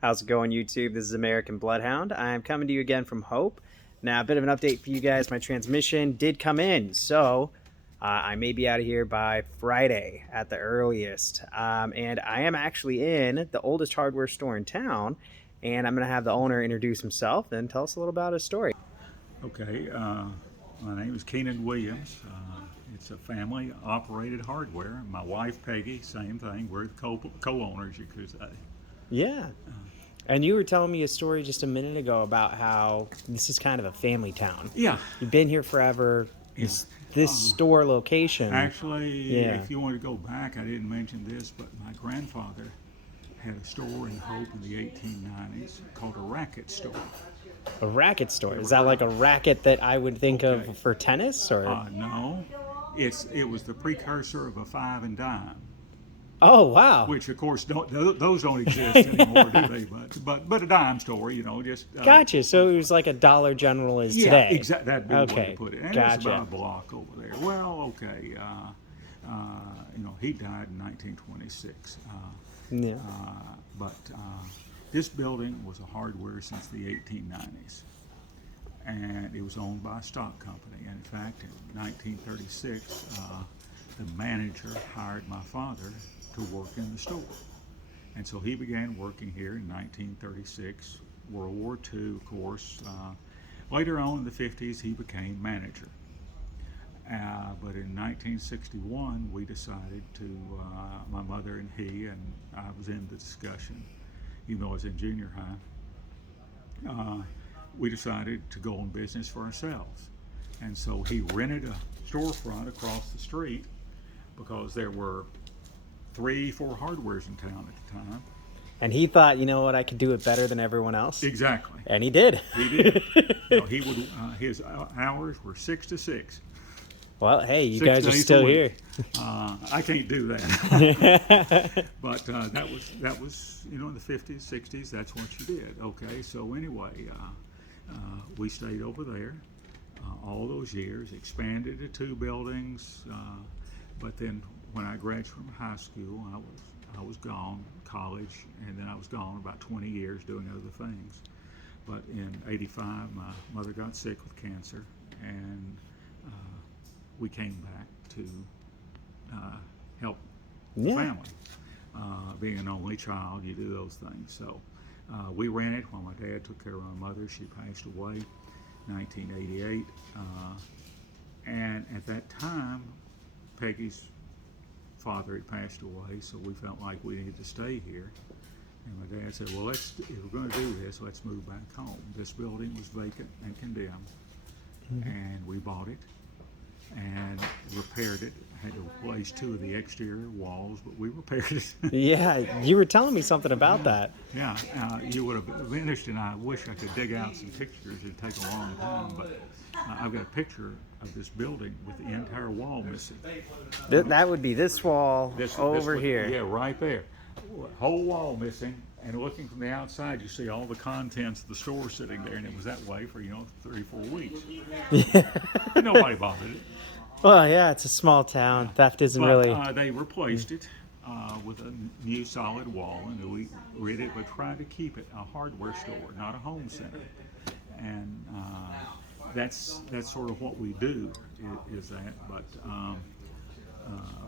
How's it going, YouTube? This is American Bloodhound. I'm coming to you again from Hope. Now, a bit of an update for you guys. My transmission did come in, so I may be out of here by Friday at the earliest. And I am actually in the oldest hardware store in town, and I'm going to have the owner introduce himself and tell us a little about his story. Okay, my name is Keenan Williams. It's a family-operated hardware. My wife, Peggy, same thing. We're the co-owners, you could say. Yeah. And you were telling me a story just a minute ago about how this is kind of a family town. Yeah. You've been here forever. Yeah. This store location. Actually, Yeah. if you want to go back, I didn't mention this, but my grandfather had a store in Hope in the 1890s called a racket store. A racket store? Is that like a racket that I would think Okay. of for tennis, or? No, it was the precursor of a five and dime. Oh, wow. Which, of course, those don't exist anymore, do they? But a dime store, just. Gotcha. So it was like a Dollar General is today. Yeah, exactly. That'd be the way Okay, to put it. And gotcha. it's about a block over there. Well, okay. He died in 1926. Yeah. But this building was a hardware since the 1890s. And it was owned by a stock company. And in fact, in 1936, the manager hired my father to work in the store. And so he began working here in 1936, World War II, of course. Later on in the 50s, he became manager. But in 1961, we decided to, my mother and he, and I was in the discussion, even though I was in junior high, we decided to go on business for ourselves. And so he rented a storefront across the street because there were 3-4 hardwares in town at the time. And he thought, you know what, I could do it better than everyone else. Exactly. And he did. He did. He would. His hours were 6 to 6. Well, hey, you 6 guys are days still a week. here. I can't do that. But that was in the 50s, 60s. That's what you did. Okay. So anyway, we stayed over there all those years. Expanded to 2 buildings. But then when I graduated from high school, I was gone, college, and then I was gone about 20 years doing other things. But in '85, my mother got sick with cancer, and we came back to help the Yeah. family. Being an only child, you do those things. So we rented while my dad took care of my mother. She passed away in 1988. And at that time, Peggy's father had passed away, so we felt like we needed to stay here. And my dad said, well, if we're going to do this, let's move back home. This building was vacant and condemned, and we bought it and repaired it. Had to replace 2 of the exterior walls, but we repaired it. Yeah, you were telling me something about that. Yeah, you would have been interested, and I wish I could dig out some pictures. It'd take a long time, but I've got a picture of this building with the entire wall missing. That would be this wall over here. Yeah, right there. Whole wall missing, and looking from the outside, you see all the contents of the store sitting there, and it was that way for 3-4 weeks. And nobody bothered it. Well, yeah, it's a small town. Theft isn't But really. they replaced it with a new solid wall, and we read it, but tried to keep it a hardware store, not a home center. And that's sort of what we do, is that. But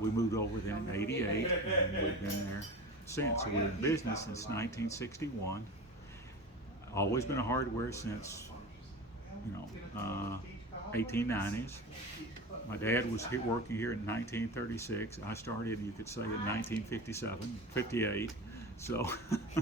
we moved over then in '88, and we've been there since. So we're in business since 1961. Always been a hardware since 1890s. My dad was working here in 1936. I started, you could say, in 1957, 58. So.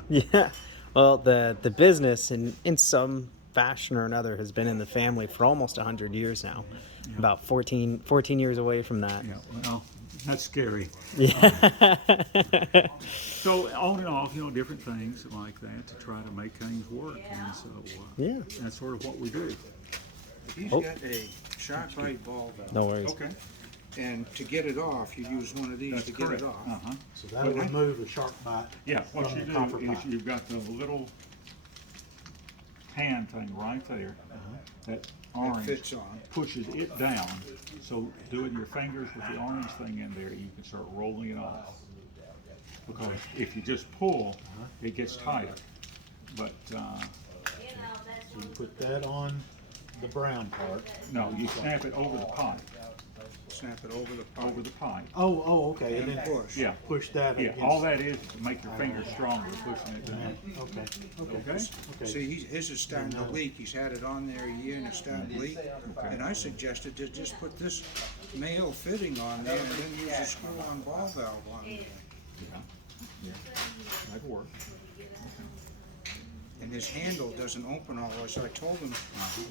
Yeah. Well, the business in some fashion or another has been in the family for almost 100 years now. Yeah. About 14 years away from that. Yeah, well, that's scary. Yeah. So on and off, different things like that to try to make things work. And so Yeah. that's sort of what we do. He's Oh. got a shock light bulb out. No worries. Okay. And to get it off, you use one of these That's to get correct. it off. Uh-huh. So that'll remove the shark bite. Yeah, what from you the do copper is pipe. you've got the little hand thing right there. That It orange fits on. pushes it down. So doing your fingers with the orange thing in there, you can start rolling it off. Because if you just pull, it gets tighter. but So you put that on the brown part. no, you snap it over the pipe. Snap it over the pipe. Over the pipe. Oh, okay, and And then push. Yeah. push that Yeah, against. all that is to make your fingers stronger, pushing it down. Okay, Okay? See, his is starting to leak. He's had it on there a year and it's starting to leak. And I suggested to just put this male fitting on there and then use a screw-on ball valve on it. Yeah, that'd work. And his handle doesn't open all the way, so I told him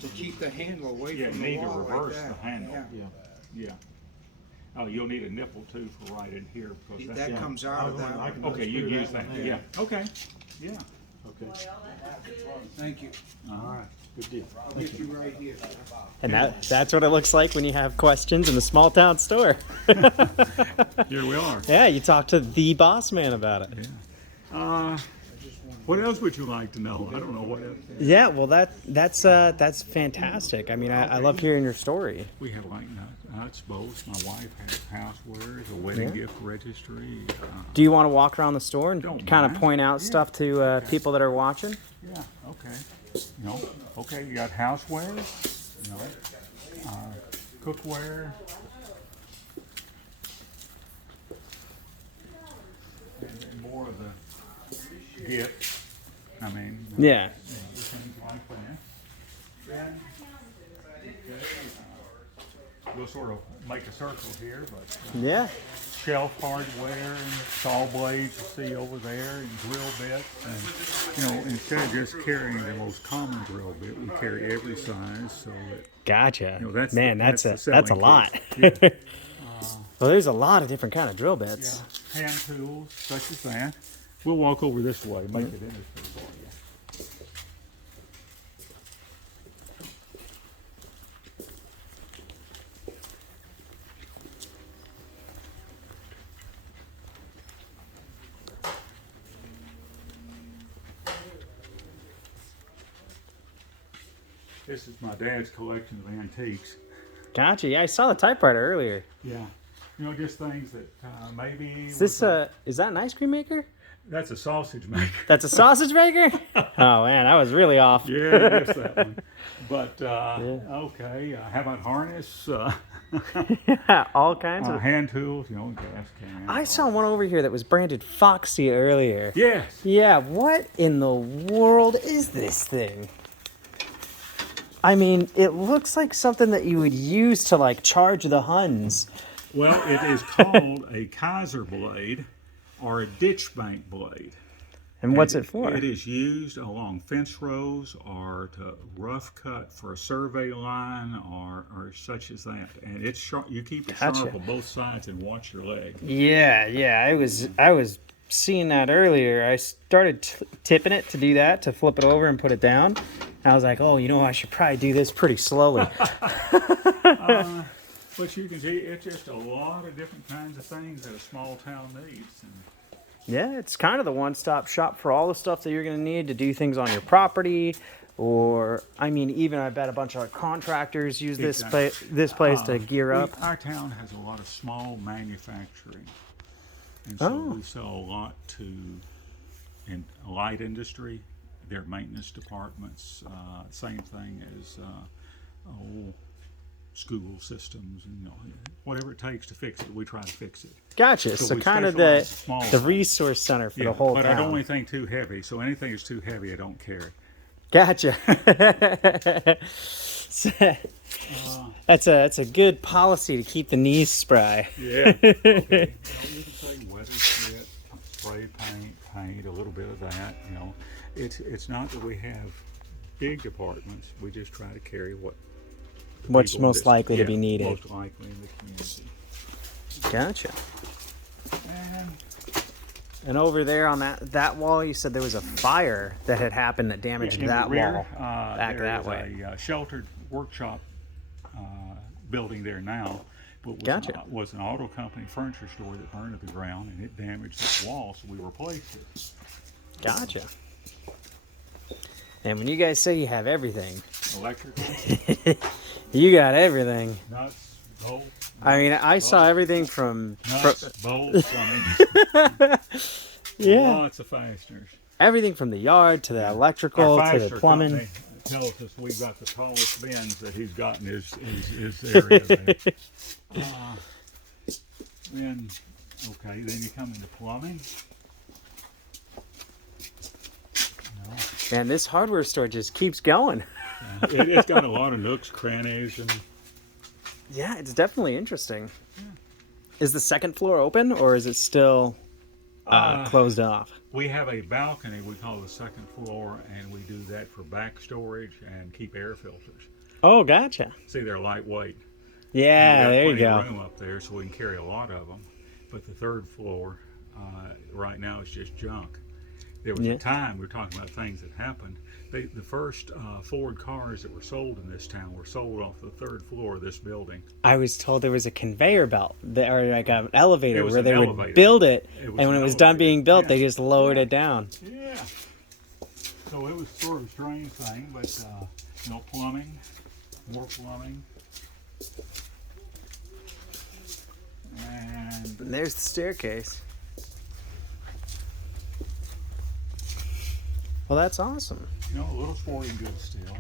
to keep the handle away Yeah, from you the need to wall like reverse that. the handle. Yeah. Yeah. Yeah. Oh, you'll need a nipple too for right in here because that's. That Yeah. comes out of I that can one. Okay, you unscrew use that. one there. Yeah. Okay. Yeah. Okay, Thank you. all right, good deal. I'll get you right here. And that's what it looks like when you have questions in a small town store. Here we are. Yeah, you talk to the boss man about it. What else would you like to know? I don't know what else. Yeah, well that's fantastic. I mean, I love hearing your story. We have like nuts, bolts. My wife has housewares, a wedding Yeah. gift registry. Do you want to walk around the store and Don't kind of mind. point out Yeah. stuff to people that are watching? Yeah. Okay. You know. Okay. You got housewares. You know. Cookware. And more of the gifts. I mean. Yeah. Things like that. Then, we'll sort of make a circle here, but Yeah. shelf hardware and saw blades you see over there and drill bits. And, you know, instead of just carrying the most common drill bit, we carry every size so that, Gotcha. you know, that's Man, the, that's the a selling lot. piece. Yeah. Well, there's a lot of different kind of drill bits. Yeah. Hand tools such as that. We'll walk over this way, make it interesting for you. This is my dad's collection of antiques. Gotcha. Yeah, I saw the typewriter earlier. Yeah. You know, just things that maybe. Is this is that an ice cream maker? That's a sausage maker. That's a sausage maker? Oh man, I was really off. Yeah, you missed that one. But okay, how about harness? All kinds of. Hand tools, you know, gas can. I saw one over here that was branded Foxy earlier. Yes. Yeah, what in the world is this thing? I mean, it looks like something that you would use to like charge the Huns. Well, it is called a Kaiser blade or a ditch bank blade. And what's it for? It is used along fence rows or to rough cut for a survey line or such as that. And it's sharp. You keep it Gotcha. sharp on both sides and watch your leg. Yeah, I was seeing that earlier. I started tipping it to do that, to flip it over and put it down. And I was like, oh, you know, I should probably do this pretty slowly. But you can see it's just a lot of different kinds of things that a small town needs. And Yeah, it's kind of the one-stop shop for all the stuff that you're going to need to do things on your property. Or, I mean, even I bet a bunch of contractors use Exactly. this place to gear up. Our town has a lot of small manufacturing. And so Oh. we sell a lot to light industry, their maintenance departments, same thing as school systems, and you know, whatever it takes to fix it, we try to fix it. Gotcha. So So we kind of specialize in the small the things. resource center for the whole but town. I don't want anything too heavy, so anything that's too heavy I don't carry. Gotcha. That's a good policy to keep the knees spry. Yeah. Okay. You can say weather strip, spray paint, a little bit of that. You know, it's not that we have big departments. We just try to carry What's people most likely to yeah, be needed. Most likely in the community. Gotcha. And And over there on that wall, you said there was a fire that had happened that damaged in that the rear, wall back there that is way. a sheltered workshop building there now. But Gotcha. Was an auto company furniture store that burned to the ground, and it damaged the wall, so we replaced it. Gotcha. And when you guys say you have everything, Electrical, you got everything. nuts, bolts. I mean, I saw everything from Nuts, bolts, I mean, yeah. lots of fasteners. everything from the yard to the electrical to the plumbing. Tells us we've got the tallest bins that he's got in his area there. Then, okay, then you come into plumbing. Man, this hardware store just keeps going. It's got a lot of nooks, crannies, and Yeah, it's definitely interesting. Is the second floor open, or is it still closed off? we have a balcony we call the second floor, and we do that for back storage and keep air filters. Oh, gotcha. See, they're lightweight. Yeah, there you We've got go. plenty of room up there, so we can carry a lot of them. But the third floor, right now, is just junk. There was a time we were talking about things that happened. The first Ford cars that were sold in this town were sold off the third floor of this building. I was told there was a conveyor belt or like an elevator was where an they elevator. would build it, It was and when an it was done elevator. being built, Yeah. they just lowered it down. Yeah. So it was sort of a strange thing, but plumbing, more plumbing. And And there's the staircase. Well, that's awesome. a little sporting goods still.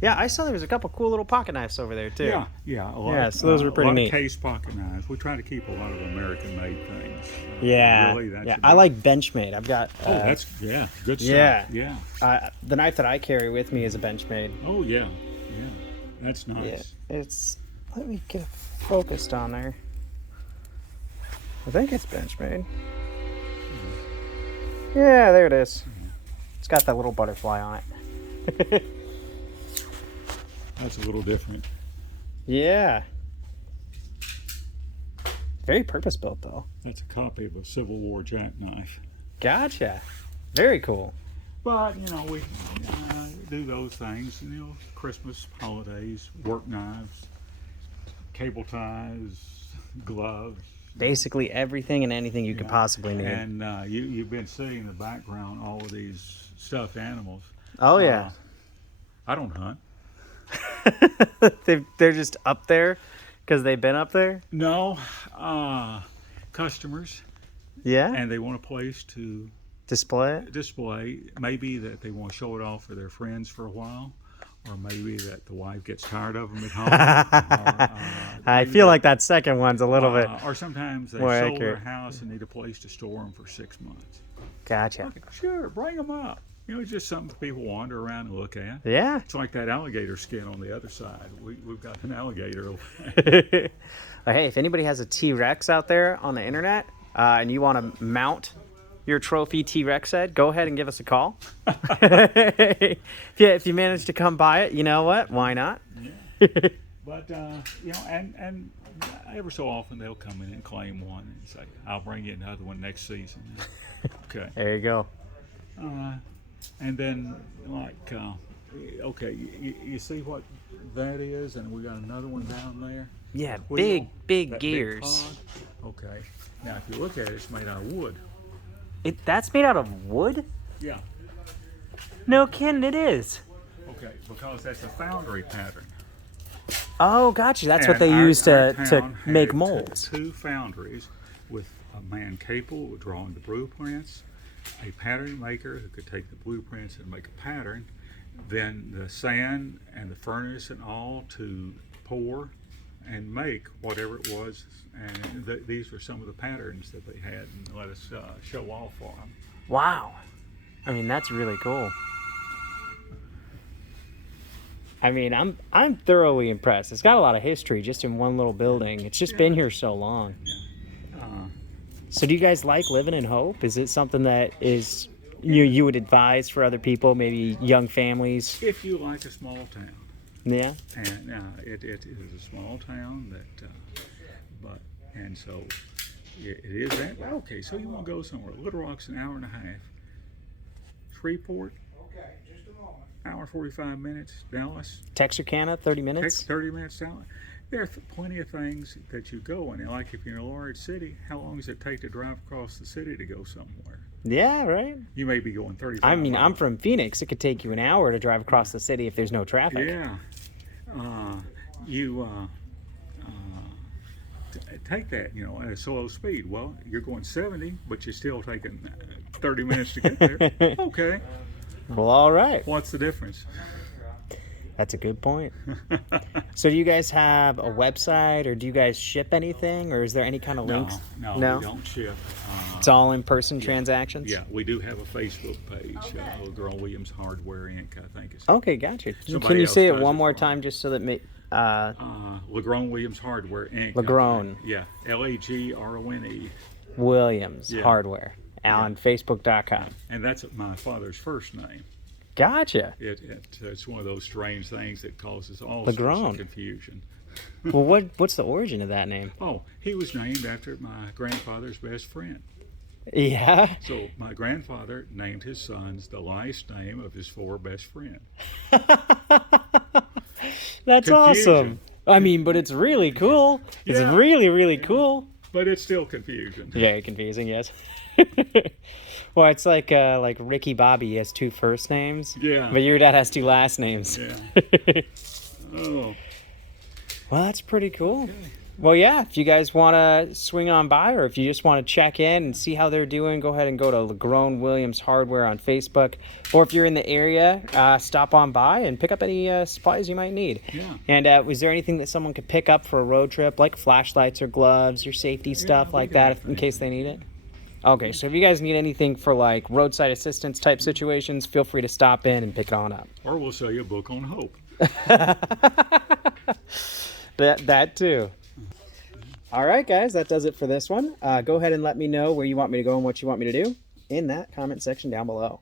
Yeah, I saw there was a couple cool little pocket knives over there too. Yeah, a lot. Yeah, so those were pretty a lot neat. Of case pocket knives. We try to keep a lot of American-made things. Yeah, Really, that's yeah. a I big- like Benchmade. I've got. that's good stuff. yeah. Yeah. The knife that I carry with me is a Benchmade. Oh yeah. Yeah. That's nice. Yeah, it's. Let me get focused on there. I think it's Benchmade. Yeah, there it is. It's got that little butterfly on it. That's a little different. Yeah. Very purpose built though. That's a copy of a Civil War jackknife. Gotcha. Very cool. But we do those things. Christmas, holidays, work knives, cable ties, gloves. Basically everything and anything you could possibly need. And you've been seeing in the background all of these stuffed animals. Oh yeah. I don't hunt. They're just up there because they've been up there. No, customers, Yeah. and they want a place to Display it. display. Maybe that they want to show it off for their friends for a while, or maybe that the wife gets tired of them at home. I feel like that second one's a little bit. Or sometimes they more sold their accurate. house and need a place to store them for 6 months. Gotcha. Sure, bring them up. It's just something people wander around and look at. Yeah. It's like that alligator skin on the other side. We've got an alligator. Hey, if anybody has a T-Rex out there on the internet and you want to mount your trophy T-Rex head, go ahead and give us a call. If you manage to come by it, you know what? Why not? But and ever so often they'll come in and claim one and say, "I'll bring you another one next season." Okay. There you go. And then you see what that is, and we got another one down there. Yeah, Wheel, big that gears. pod. Okay. Now, if you look at it, it's made out of wood. That's made out of wood? Yeah. No kidding, it is. Okay, because that's a foundry pattern. Oh, gotcha. That's what And they our use to town make had molds. Two foundries with a man capable of drawing the blueprints, a pattern maker who could take the blueprints and make a pattern, then the sand and the furnace and all to pour and make whatever it was. And these were some of the patterns that they had, and let us show off for them. Wow. I mean, that's really cool. I mean, I'm thoroughly impressed. It's got a lot of history just in one little building. It's just been here so long. So do you guys like living in Hope? Is it something that is you would advise for other people, maybe young families? If you like a small town. Yeah. And it is a small town and so it is that. Okay, so you want to go somewhere. Little Rock's an hour and a half. Shreveport, hour 45 minutes. Dallas, Texarkana, 30 takes minutes? 30 minutes down. There are plenty of things that you go in. Like if you're in a large city, how long does it take to drive across the city to go somewhere? Yeah, right. You may be going 35 I mean, I'm miles. from Phoenix. It could take you an hour to drive across the city if there's no traffic. Yeah. take that, you know, at a slow speed. Well, you're going 70, but you're still taking 30 minutes to get there. Okay, Well, all right. what's the difference? That's a good point. So do you guys have a website, or do you guys ship anything, or is there any kind of links? No, No? we don't ship. It's all in-person transactions? Yeah, we do have a Facebook page, Lagrone Williams Hardware Inc. I think it's Okay, gotcha. Somebody Can you else say it does one it more for time just so that Lagrone Williams Hardware Inc. I Lagrone. think. Yeah, Lagrone. Williams Yeah. Hardware on Facebook.com? And that's my father's first name. Gotcha. It's one of those strange things that causes all Lagrone. sorts of confusion. Well, what's the origin of that name? Oh, he was named after my grandfather's best friend. Yeah. So my grandfather named his sons the last name of his 4 best friends. That's Confusion. awesome. I mean, but it's really cool. It's Yeah. really, really cool. But it's still confusion. Very confusing, yes. Well, it's like Ricky Bobby has 2 first names. Yeah. But your dad has 2 last names. Yeah. Oh, Well, that's pretty cool. Well, yeah, if you guys want to swing on by, or if you just want to check in and see how they're doing, go ahead and go to Lagrone Williams Hardware on Facebook. Or if you're in the area, stop on by and pick up any supplies you might need. Yeah. And was there anything that someone could pick up for a road trip, like flashlights or gloves or safety stuff we like got that, everything. in case they need it? Okay, so if you guys need anything for like roadside assistance type situations, feel free to stop in and pick it on up. Or we'll sell you a book on hope. That too. All right, guys, that does it for this one. Go ahead and let me know where you want me to go and what you want me to do in that comment section down below.